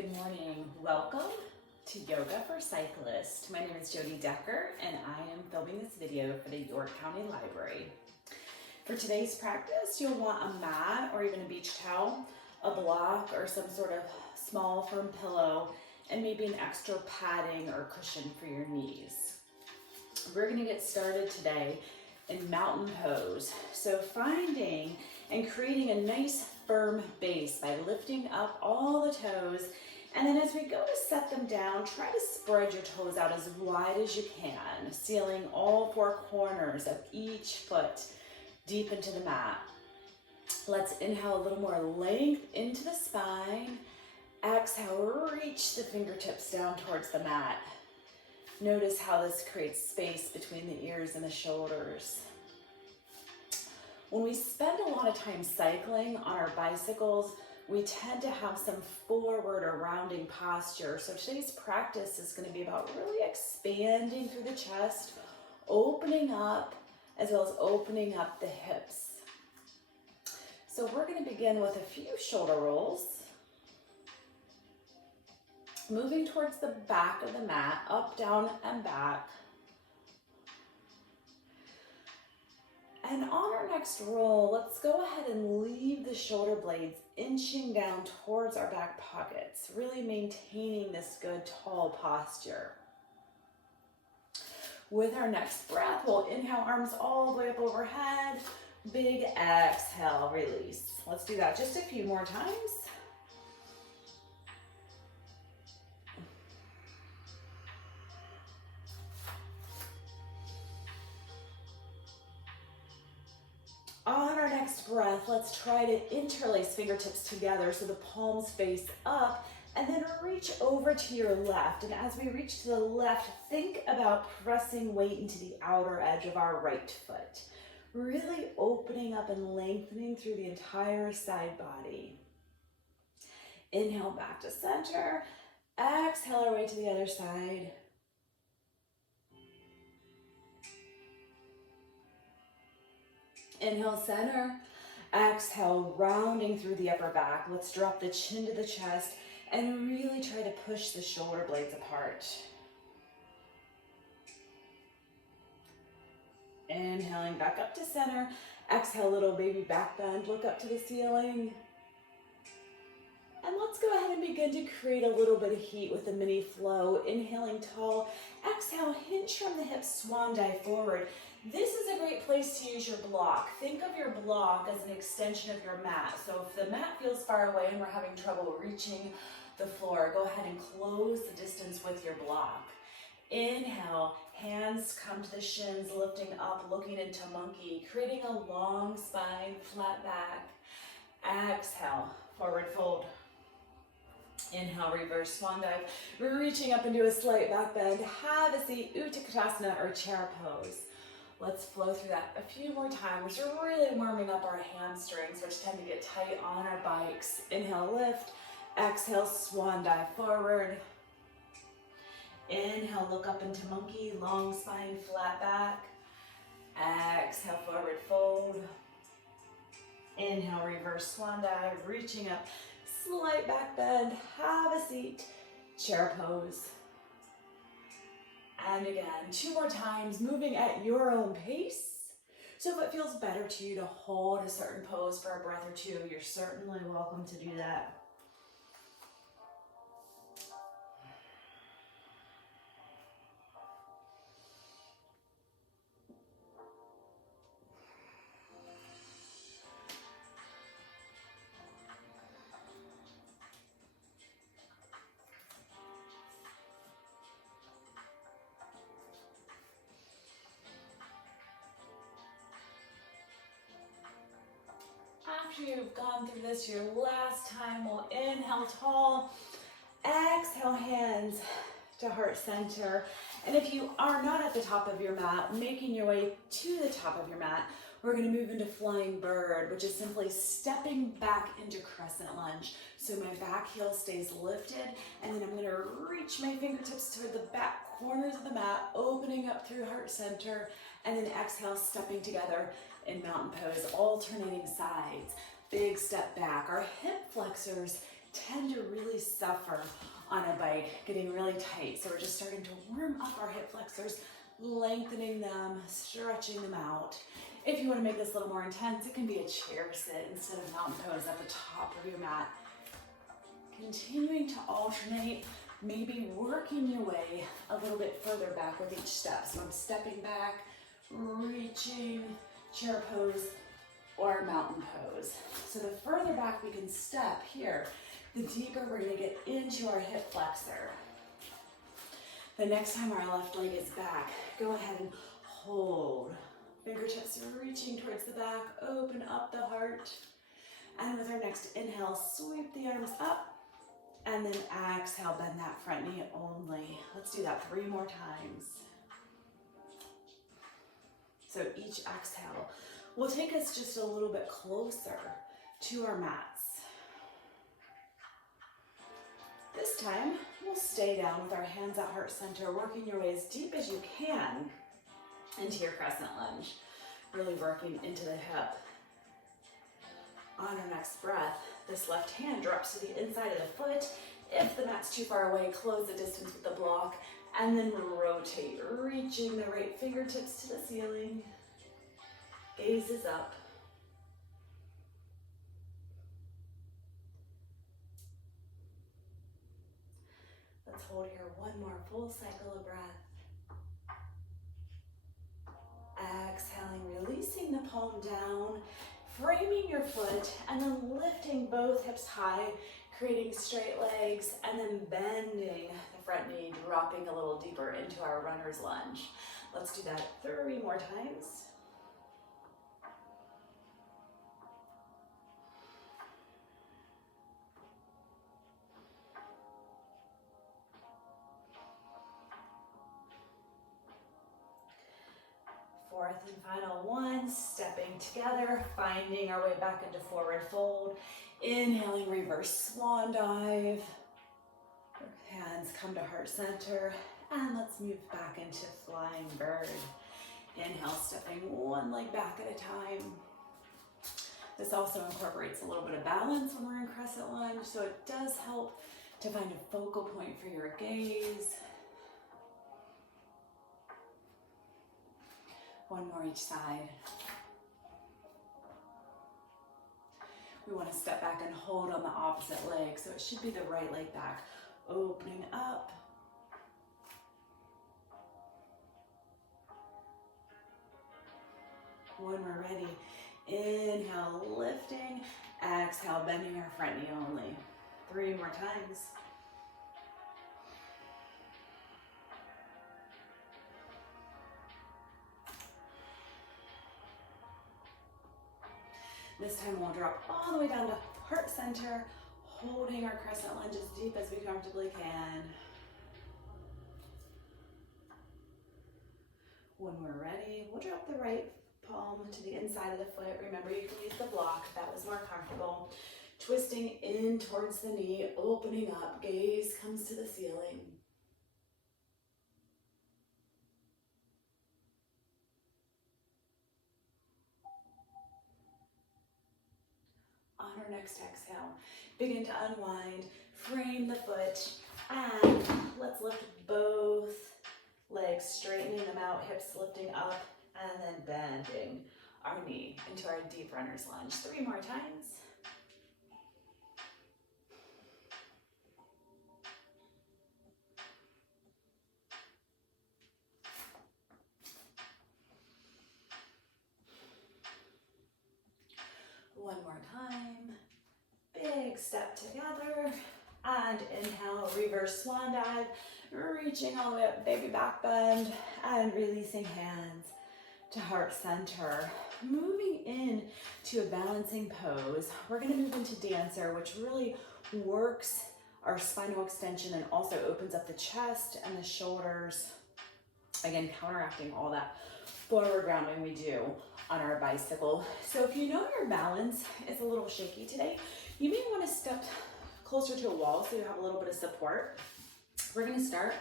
Good morning. Welcome to Yoga for Cyclists. My name is Jody and I am filming this video for the York County Library. For today's practice, you'll want a mat or even a beach towel, a block or some sort of small firm pillow, and maybe an extra padding or cushion for your knees. We're going to get started today in mountain pose. So finding and creating a nice firm base by lifting up all the toes, and then as we go to set them down, try to spread your toes out as wide as you can, sealing all four corners of each foot deep into the mat. Let's inhale a little more length into the spine. Exhale, reach the fingertips down towards the mat. Notice how this creates space between the ears and the shoulders. When we spend a lot of time cycling on our bicycles, we tend to have some forward or rounding posture. So today's practice is going to be about really expanding through the chest, opening up, as well as opening up the hips. So we're going to begin with a few shoulder rolls. Moving towards the back of the mat, up, down, and back. And on our next roll, let's go ahead and leave the shoulder blades inching down towards our back pockets, really maintaining this good tall posture. With our next breath, we'll inhale, arms all the way up overhead. Big exhale, release. Let's do that just a few more times. On our next breath, let's try to interlace fingertips together so the palms face up, and then reach over to your left. And as we reach to the left, think about pressing weight into the outer edge of our right foot, really opening up and lengthening through the entire side body. Inhale back to center, exhale our way to the other side. Inhale, center. Exhale, rounding through the upper back. Let's drop the chin to the chest and really try to push the shoulder blades apart. Inhaling back up to center. Exhale, little baby back bend. Look up to the ceiling. And let's go ahead and begin to create a little bit of heat with a mini flow. Inhaling tall. Exhale, hinge from the hips, swan dive forward. This is a great place to use your block. Think of your block as an extension of your mat. So if the mat feels far away and we're having trouble reaching the floor, go ahead and close the distance with your block. Inhale, hands come to the shins, lifting up, looking into monkey, creating a long spine, flat back. Exhale, forward fold. Inhale, reverse swan dive, reaching up into a slight back bend. Have a seat, Utkatasana or chair pose. Let's flow through that a few more times. We're really warming up our hamstrings, which tend to get tight on our bikes. Inhale, lift. Exhale, swan dive forward. Inhale, look up into monkey, long spine, flat back. Exhale, forward fold. Inhale, reverse swan dive, reaching up, slight back bend. Have a seat, chair pose. And again, two more times, moving at your own pace. So if it feels better to you to hold a certain pose for a breath or two, you're certainly welcome to do that. After you've gone through this your last time, we'll inhale tall, exhale hands to heart center. And if you are not at the top of your mat, making your way to the top of your mat, we're going to move into flying bird, which is simply stepping back into crescent lunge. So my back heel stays lifted, and then I'm going to reach my fingertips toward the back corners of the mat, opening up through heart center, and then exhale, stepping together in mountain pose, alternating sides. Big step back. Our hip flexors tend to really suffer on a bike, getting really tight. So we're just starting to warm up our hip flexors, lengthening them, stretching them out. If you want to make this a little more intense, it can be a chair sit instead of mountain pose at the top of your mat. Continuing to alternate, maybe working your way a little bit further back with each step. So I'm stepping back, reaching, chair pose, or mountain pose. So the further back we can step here, the deeper we're gonna get into our hip flexor. The next time our left leg is back, go ahead and hold. Fingertips are reaching towards the back, open up the heart. And with our next inhale, sweep the arms up. And then exhale, bend that front knee only. Let's do that 3 more times. So each exhale will take us just a little bit closer to our mats. This time, we'll stay down with our hands at heart center, working your way as deep as you can into your crescent lunge. Really working into the hip. On our next breath, this left hand drops to the inside of the foot. If the mat's too far away, close the distance with the block, and then rotate, reaching the right fingertips to the ceiling. Gaze is up. Let's hold here 1 more full cycle of breath. Exhaling, releasing the palm down, framing your foot, and then lifting both hips high, creating straight legs, and then bending the front knee, dropping a little deeper into our runner's lunge. Let's do that 3 more times. Fourth and final one, stepping together, finding our way back into forward fold. Inhaling, reverse swan dive. Hands come to heart center, and let's move back into flying bird. Inhale, stepping 1 leg back at a time. This also incorporates a little bit of balance when we're in crescent lunge, so it does help to find a focal point for your gaze. 1 more each side. We want to step back and hold on the opposite leg, so it should be the right leg back. Opening up. When we're ready, inhale, lifting. Exhale, bending our front knee only. 3 more times. This time we'll drop all the way down to heart center, holding our crescent lunge as deep as we comfortably can. When we're ready, we'll drop the right palm to the inside of the foot. Remember, you can use the block if that was more comfortable. Twisting in towards the knee, opening up, gaze comes to the ceiling. On our next exhale, begin to unwind, frame the foot, and let's lift both legs, straightening them out, hips lifting up, and then bending our knee into our deep runner's lunge. 3 more times. One more time. Big step together. And inhale, reverse swan dive. Reaching all the way up, baby back bend. And releasing hands to heart center. Moving in to a balancing pose. We're going to move into dancer, which really works our spinal extension and also opens up the chest and the shoulders. Again, counteracting all that forward rounding we do on our bicycle. So if you know your balance is a little shaky today, you may want to step closer to a wall so you have a little bit of support. We're going to start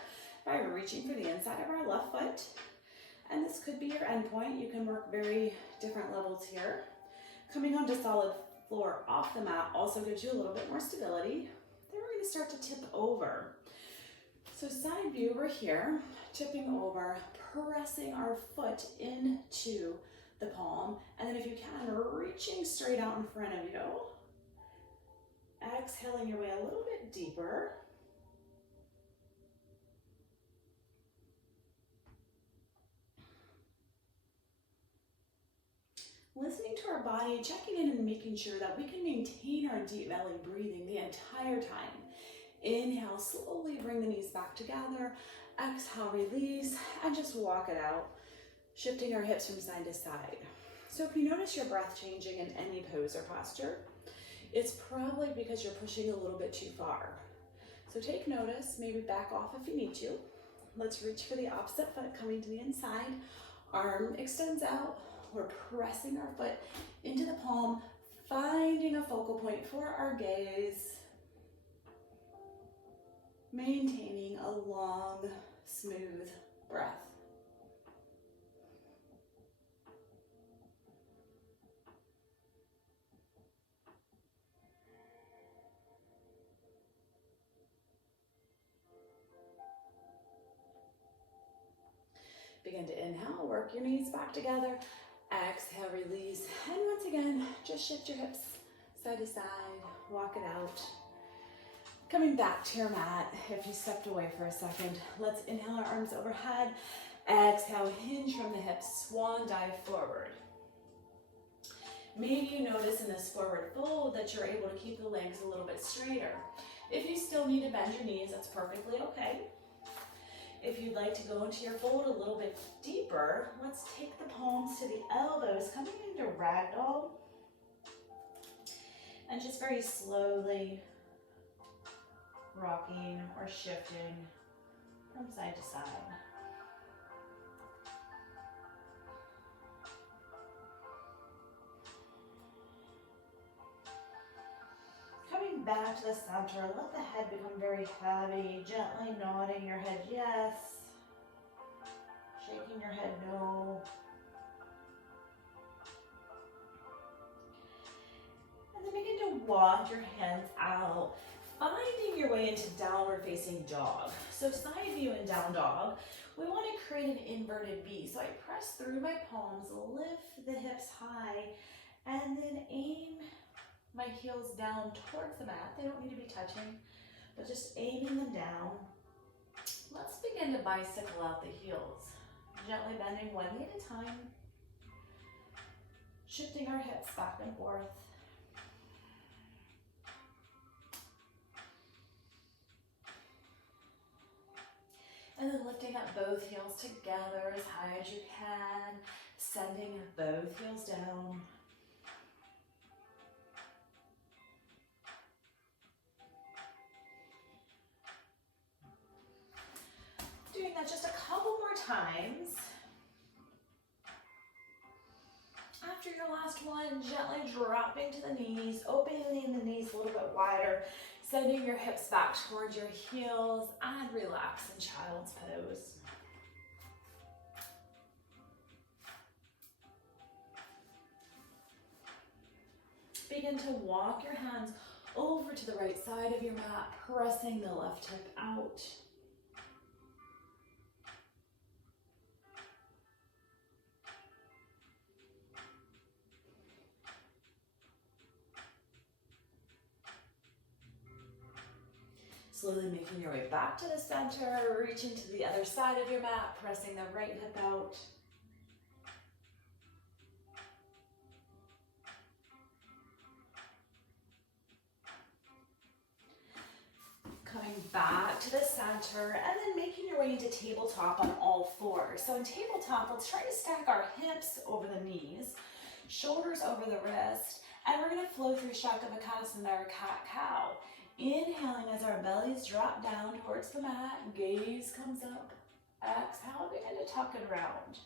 by reaching for the inside of our left foot. And this could be your end point. You can work very different levels here. Coming onto solid floor off the mat also gives you a little bit more stability. Then we're going to start to tip over. So side view, we're here, tipping over, pressing our foot into the palm, and then if you can, reaching straight out in front of you. Exhaling your way a little bit deeper. Listening to our body, checking in and making sure that we can maintain our deep belly breathing the entire time. Inhale, slowly bring the knees back together. Exhale, release, and just walk it out, shifting our hips from side to side. So if you notice your breath changing in any pose or posture, it's probably because you're pushing a little bit too far. So take notice, maybe back off if you need to. Let's reach for the opposite foot, coming to the inside. Arm extends out. We're pressing our foot into the palm, finding a focal point for our gaze. Maintaining a long, smooth breath. Begin to inhale, work your knees back together. Exhale, release. And once again, just shift your hips side to side, walk it out. Coming back to your mat, if you stepped away for a second, let's inhale our arms overhead. Exhale, hinge from the hips, swan dive forward. Maybe you notice in this forward fold that you're able to keep the legs a little bit straighter. If you still need to bend your knees, that's perfectly okay. If you'd like to go into your fold a little bit deeper, let's take the palms to the elbows, coming into ragdoll. And just very slowly rocking or shifting from side to side. Coming back to the center, let the head become very heavy, gently nodding your head yes, shaking your head no. And then begin to walk your hands out, finding your way into downward facing dog. So side view and down dog, we want to create an inverted V. So I press through my palms, lift the hips high, and then aim my heels down towards the mat. They don't need to be touching, but just aiming them down. Let's begin to bicycle out the heels, gently bending one knee at a time, shifting our hips back and forth. And then lifting up both heels together as high as you can, sending both heels down. Doing that just a couple more times. After your last one, gently dropping to the knees, opening the knees a little bit wider, sending your hips back towards your heels, and relax in child's pose. Begin to walk your hands over to the right side of your mat, pressing the left hip out. Slowly making your way back to the center, reaching to the other side of your mat, pressing the right hip out. Coming back to the center, and then making your way into tabletop on all fours. So in tabletop, let's try to stack our hips over the knees, shoulders over the wrist, and we're going to flow through Shakavakasana or cat-cow. Inhaling as our bellies drop down towards the mat, gaze comes up. Exhale, begin to tuck it around.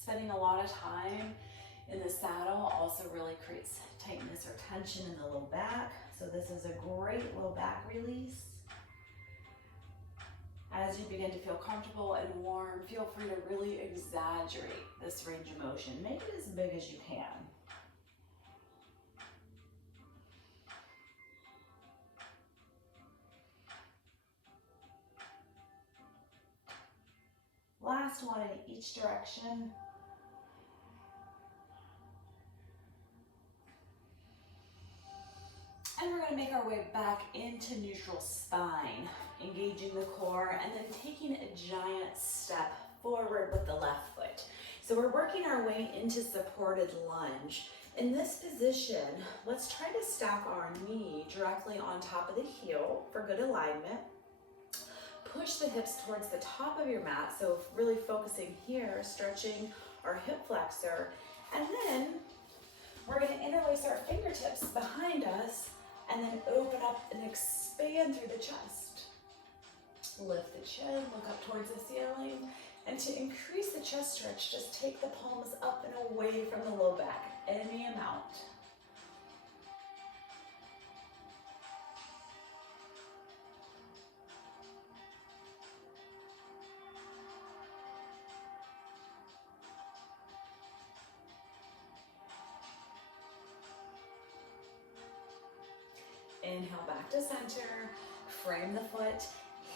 Spending a lot of time in the saddle also really creates tightness or tension in the low back. So this is a great low back release. As you begin to feel comfortable and warm, feel free to really exaggerate this range of motion. Make it as big as you can. Last one in each direction. And we're going to make our way back into neutral spine, engaging the core, and then taking a giant step forward with the left foot. So we're working our way into supported lunge. In this position, let's try to stack our knee directly on top of the heel for good alignment. Push the hips towards the top of your mat, so really focusing here, stretching our hip flexor. And then we're going to interlace our fingertips behind us and then open up and expand through the chest. Lift the chin, look up towards the ceiling. And to increase the chest stretch, just take the palms up and away from the low back, any amount. Inhale back to center, frame the foot,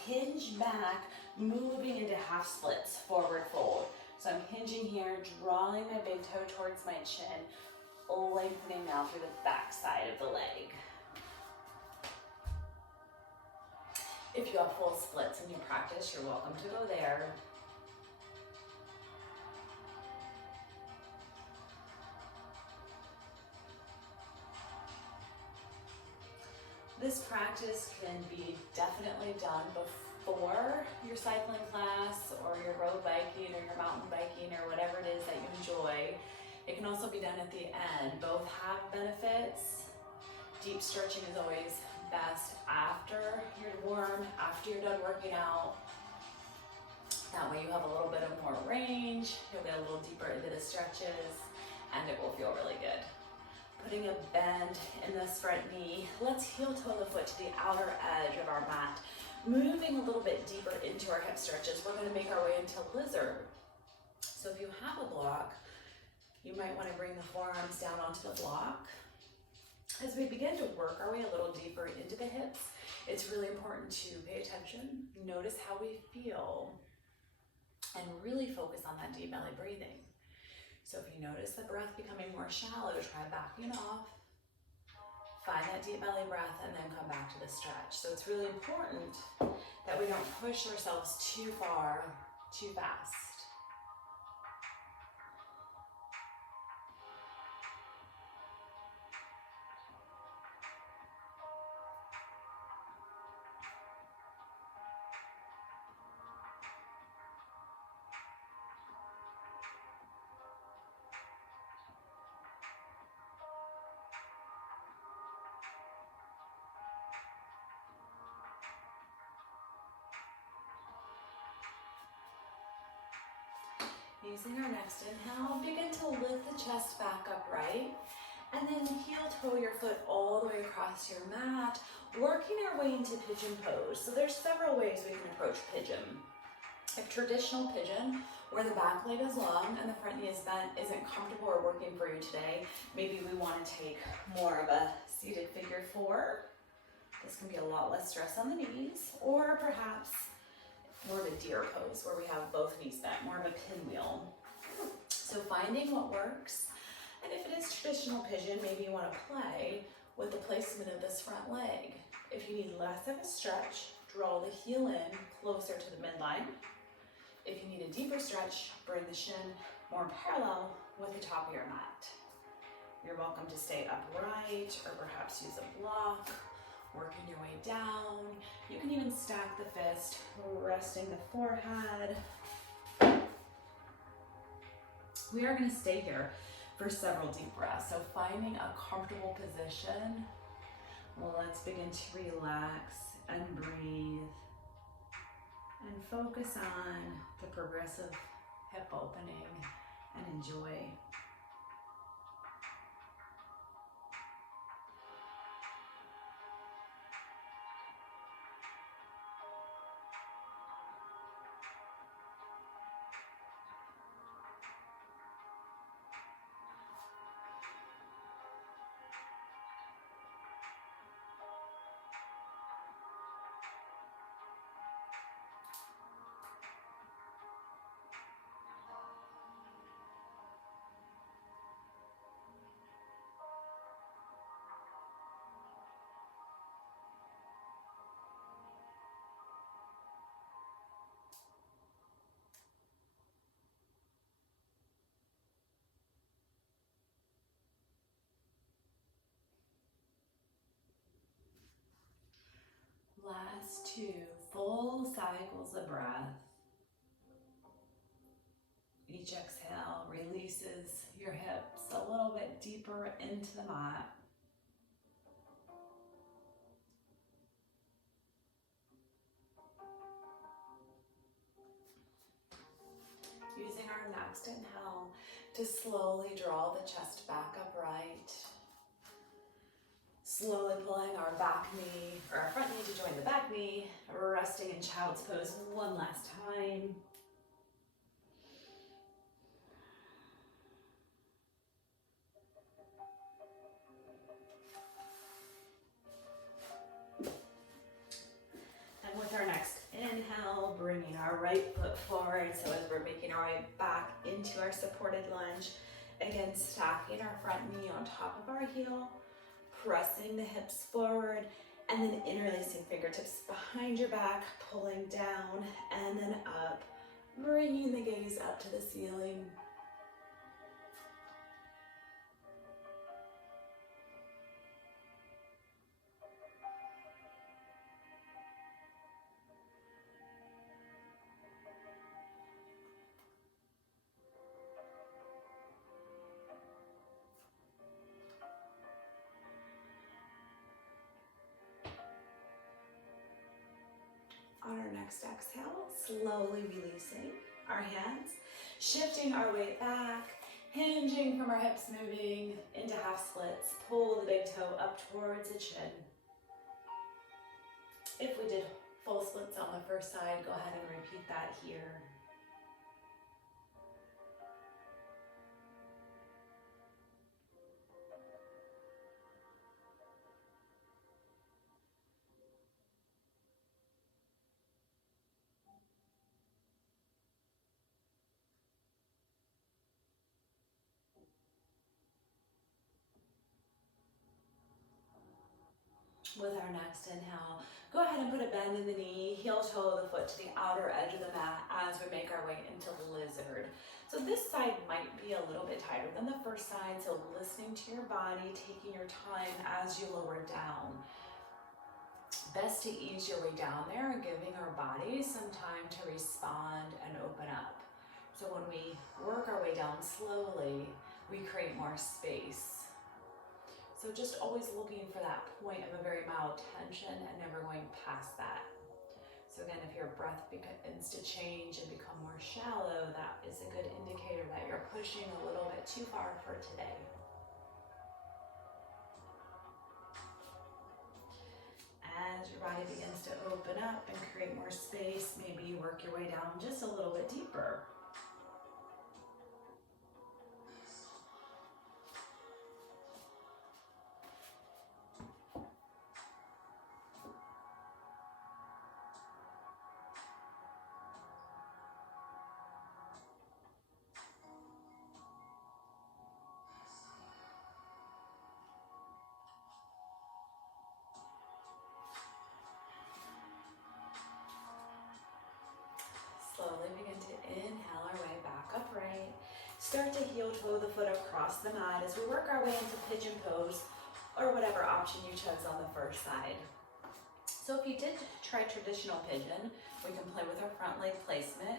hinge back, moving into half splits, forward fold. So I'm hinging here, drawing my big toe towards my chin, lengthening now through the back side of the leg. If you have full splits in your practice, you're welcome to go there. This practice can be definitely done before your cycling class or your road biking or your mountain biking or whatever it is that you enjoy. It can also be done at the end. Both have benefits. Deep stretching is always best after you're warm, after you're done working out. That way you have a little bit of more range, you'll get a little deeper into the stretches, and it will feel really good. Putting a bend in this front knee. Let's heel toe the foot to the outer edge of our mat. Moving a little bit deeper into our hip stretches, we're going to make our way into lizard. So if you have a block, you might want to bring the forearms down onto the block. As we begin to work our way a little deeper into the hips, it's really important to pay attention, notice how we feel, and really focus on that deep belly breathing. So if you notice the breath becoming more shallow, try backing off. Find that deep belly breath and then come back to the stretch. So it's really important that we don't push ourselves too far, too fast. Using our next inhale, begin to lift the chest back upright, and then heel toe your foot all the way across your mat, working our way into pigeon pose. So there's several ways we can approach pigeon. If traditional pigeon, where the back leg is long and the front knee is bent, isn't comfortable or working for you today, maybe we want to take more of a seated figure four. This can be a lot less stress on the knees, or perhaps more of a deer pose where we have both knees bent, more of a pinwheel. So finding what works, and if it is traditional pigeon, maybe you want to play with the placement of this front leg. If you need less of a stretch, draw the heel in closer to the midline. If you need a deeper stretch, bring the shin more parallel with the top of your mat. You're welcome to stay upright or perhaps use a block. Working your way down. You can even stack the fist, resting the forehead. We are going to stay here for several deep breaths. So finding a comfortable position. Let's begin to relax and breathe. And focus on the progressive hip opening and enjoy. Last 2 full cycles of breath. Each exhale releases your hips a little bit deeper into the mat. Using our next inhale to slowly draw the chest back upright. Slowly pulling our back knee, or our front knee to join the back knee, resting in child's pose one last time. And with our next inhale, bringing our right foot forward. So as we're making our way back into our supported lunge, again, stacking our front knee on top of our heel, pressing the hips forward, and then interlacing fingertips behind your back, pulling down and then up, bringing the gaze up to the ceiling. On our next exhale, slowly releasing our hands, shifting our weight back, hinging from our hips, moving into half splits. Pull the big toe up towards the chin. If we did full splits on the first side, go ahead and repeat that here. With our next inhale, go ahead and put a bend in the knee, heel toe of the foot to the outer edge of the mat as we make our way into lizard. So this side might be a little bit tighter than the first side, so listening to your body, taking your time as you lower down. Best to ease your way down there and giving our body some time to respond and open up. So when we work our way down slowly, we create more space. So just always looking for that point of a very mild tension and never going past that. So again, if your breath begins to change and become more shallow, that is a good indicator that you're pushing a little bit too far for today. As your body begins to open up and create more space, maybe you work your way down just a little bit deeper. Slowly begin to inhale our way back upright. Start to heel toe the foot across the mat as we work our way into pigeon pose or whatever option you chose on the first side. So if you did try traditional pigeon, we can play with our front leg placement.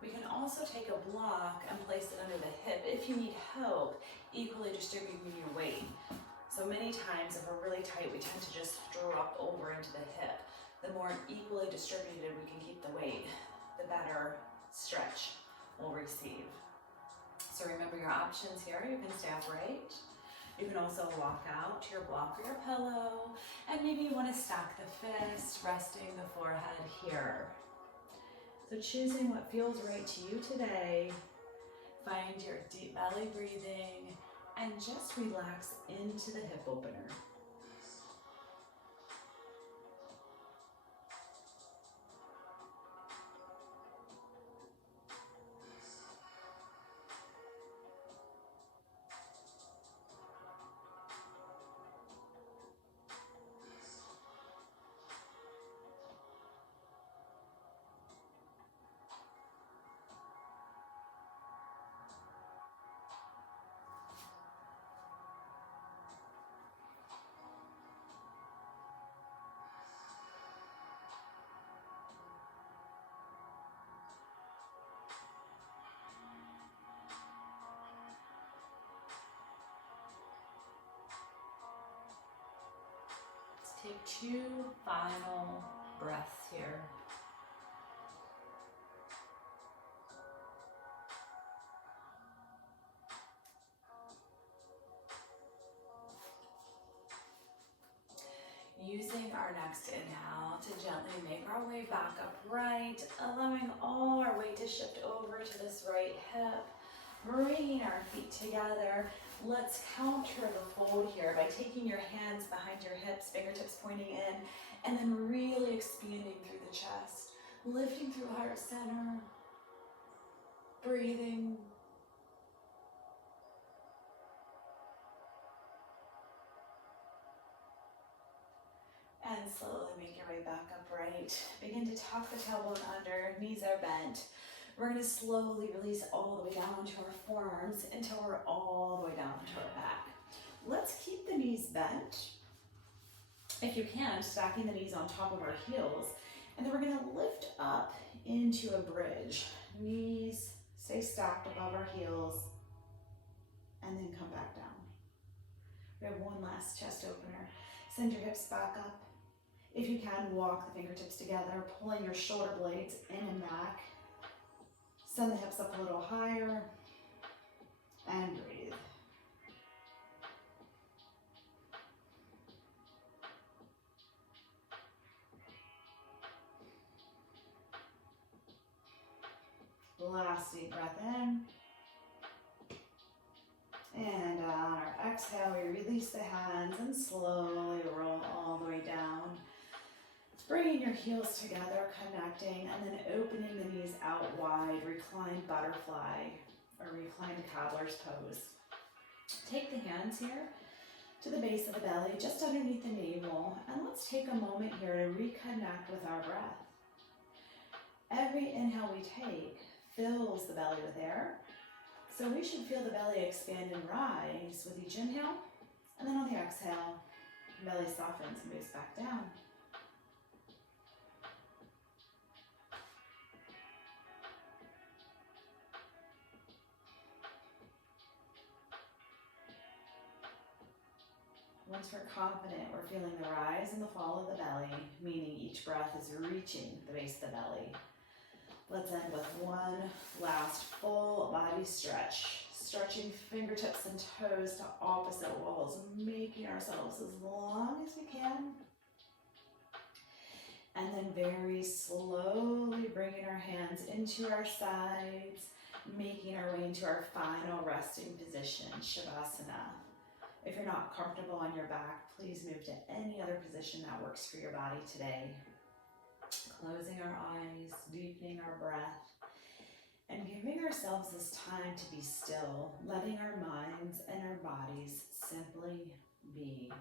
We can also take a block and place it under the hip if you need help equally distributing your weight. So many times if we're really tight, we tend to just drop over into the hip. The more equally distributed we can keep the weight, the better stretch we'll receive. So remember your options here. You can stay upright. You can also walk out to your block or your pillow. And maybe you want to stack the fists, resting the forehead here. So choosing what feels right to you today. Find your deep belly breathing and just relax into the hip opener. Take 2 final breaths here. Using our next inhale to gently make our way back upright, allowing all our weight to shift over to this right hip, bringing our feet together. Let's counter the fold here by taking your hands behind your hips, fingertips pointing in, and then really expanding through the chest, lifting through heart center, breathing. And slowly make your way back upright. Begin to tuck the tailbone under, knees are bent. We're going to slowly release all the way down onto our forearms until we're all the way down onto our back. Let's keep the knees bent. If you can, stacking the knees on top of our heels. And then we're going to lift up into a bridge. Knees stay stacked above our heels. And then come back down. We have one last chest opener. Send your hips back up. If you can, walk the fingertips together, pulling your shoulder blades in and back. Send the hips up a little higher, and breathe. Last deep breath in. And on our exhale, we release the hands and slowly roll all the way down. Bringing your heels together, connecting, and then opening the knees out wide, reclined butterfly, or reclined cobbler's pose. Take the hands here to the base of the belly, just underneath the navel, and let's take a moment here to reconnect with our breath. Every inhale we take fills the belly with air, so we should feel the belly expand and rise with each inhale, and then on the exhale, the belly softens and moves back down. Once we're confident, we're feeling the rise and the fall of the belly, meaning each breath is reaching the base of the belly. Let's end with one last full body stretch. Stretching fingertips and toes to opposite walls, making ourselves as long as we can. And then very slowly bringing our hands into our sides, making our way into our final resting position, Shavasana. If you're not comfortable on your back, please move to any other position that works for your body today. Closing our eyes, deepening our breath, and giving ourselves this time to be still, letting our minds and our bodies simply be.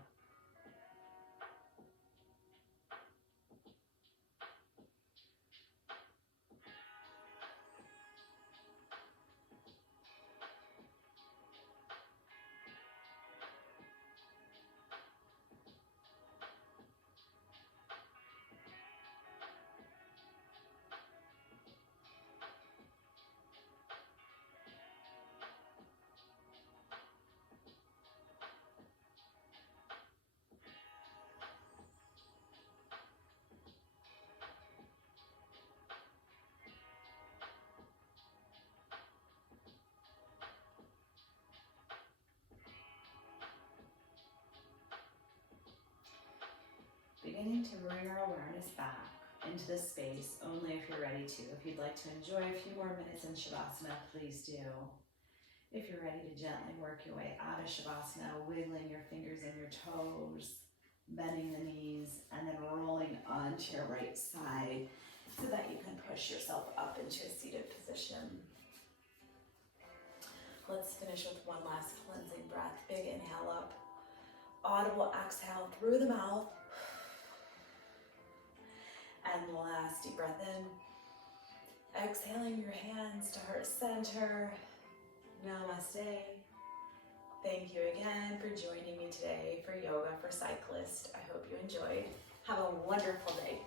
Beginning to bring our awareness back into this space only if you're ready to. If you'd like to enjoy a few more minutes in Shavasana, please do. If you're ready to gently work your way out of Shavasana, wiggling your fingers and your toes, bending the knees, and then rolling onto your right side so that you can push yourself up into a seated position. Let's finish with one last cleansing breath. Big inhale up, audible exhale through the mouth. And last deep breath in, exhaling your hands to heart center. Namaste. Thank you again for joining me today for Yoga for Cyclists. I hope you enjoyed. Have a wonderful day.